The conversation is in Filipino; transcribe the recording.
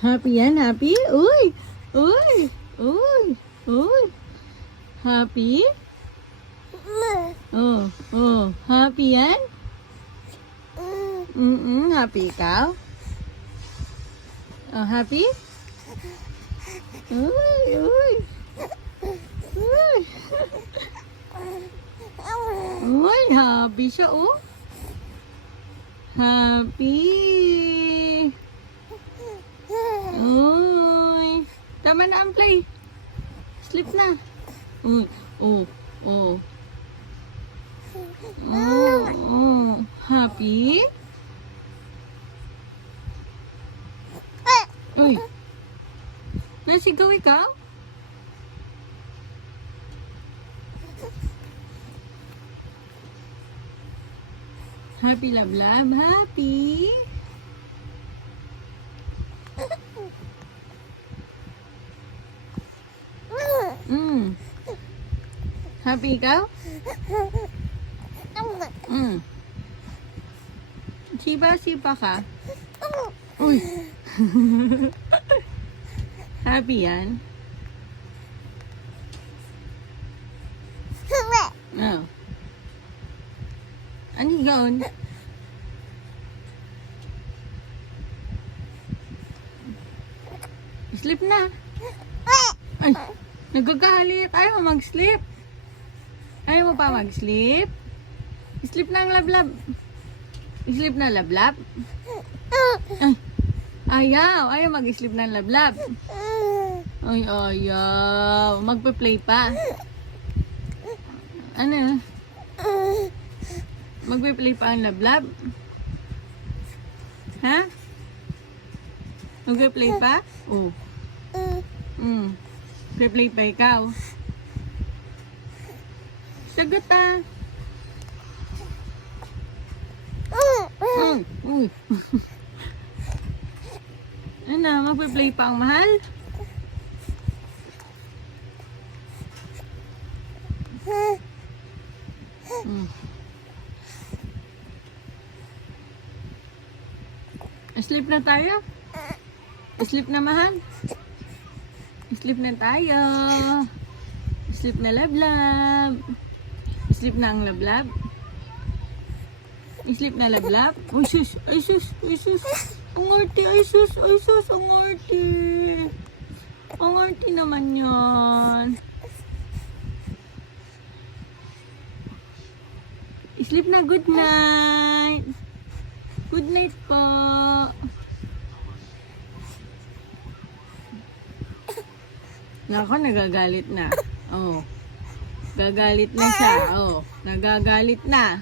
Happy yan, happy? Uy! Uy! Uy! Uy! Happy? Oh, oh. Happy yan? Happy ikaw? Oh, happy? Uy! Uy! Uy! Uy! Happy siya, oh. Happy! Uy! Tama na ang play. Sleep na. Uy! Oh! Oh! Oh! Oh! Happy? Uy! Nasigaw ikaw? Happy love love, happy. Happy ikaw? Sipa ka? Uy. Happy yan? Oh. Ano yun? Sleep na. Ay, nagagalit. Ayaw mo mag-sleep. Ayaw mo pa mag-sleep? Sleep na ang lablab. Sleep na lablab. Ay, ayaw mag-sleep na ang lablab. Ay, ayaw. Magpe-play pa. Ano? Magpe-play pa ang lablab? Ha? Magpe-play pa? Oh. Magpe-play pa ikaw? Sagot ah. Ano, magpe-play pa ang mahal? Sleep na tayo? Sleep na mahal? Sleep na tayo. Sleep na lablab. Sleep na ang lablab. Sleep na lablab. Uy sus, ay sus, ay sus. Ang arti, ay sus, ang arti. Ang arti naman yan. Sleep na, good night. Good night po. Nako, nagagalit na. Oh. Gagalit na siya. Oh, nagagalit na.